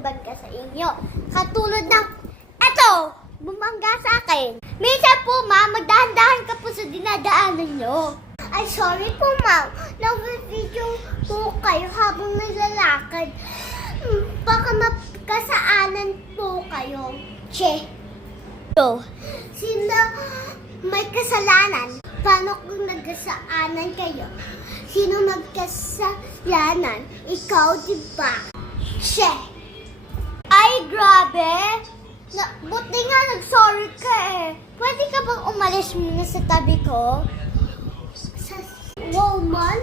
bumangga sa inyo. Katulad ng, eto, bumangga sa akin. Minsan po, ma'am, magdahan-dahan ka po sa dinadaanan nyo. Ay, sorry po, ma'am. Nag-video po kayo habang naglalakad. Baka magkasaanan po kayo. Che. Sino may kasalanan? Paano kung nagkasaanan kayo? Sino nagkasalanan? Ikaw, diba? Che. Ay, grabe. Buti nga nag-sorry ka eh. Pwede ka bang umalis muna sa tabi ko? Woman,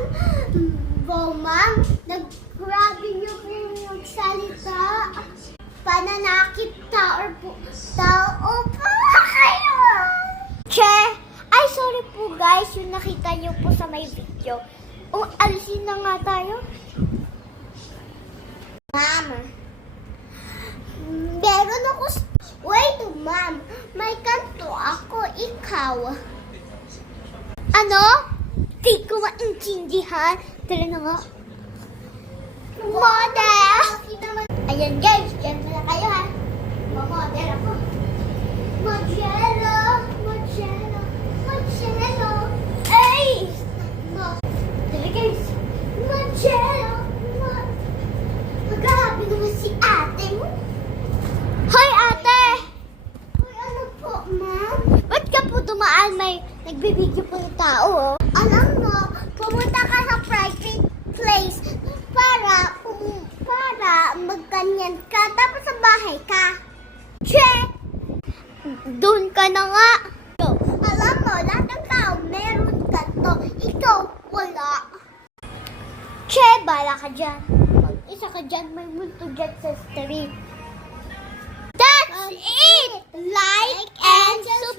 grabe niyo po magsalita. Pananakit tao po kayo. Che, ay sorry po guys, yung nakita niyo po sa may video. Alisin na nga tayo. Mama. Meron ako. Wait, ma'am. May kanto ako. Ikaw. Ano? Di ko maintindihan. Tara na nga. Model! Ayan guys, dyan na kayo ha. Mamodel ako. Modelo! Ay! Tara guys. Modelo! Maghahabi naman si ate mo. Hoy ate! Hoy, ano po, ma'am? Ba't ka po dumaan? May nagbibigyo po yung tao, oh. Alam mo, pumunta ka sa private place para magkanyan ka, tapos sa bahay ka. Che! Doon ka na nga. Alam mo, lahat ng tao meron kanto. Ikaw, wala. Che, bala ka dyan. Mag-isa ka dyan, may multo dyan sa street. That's it! Like and subscribe!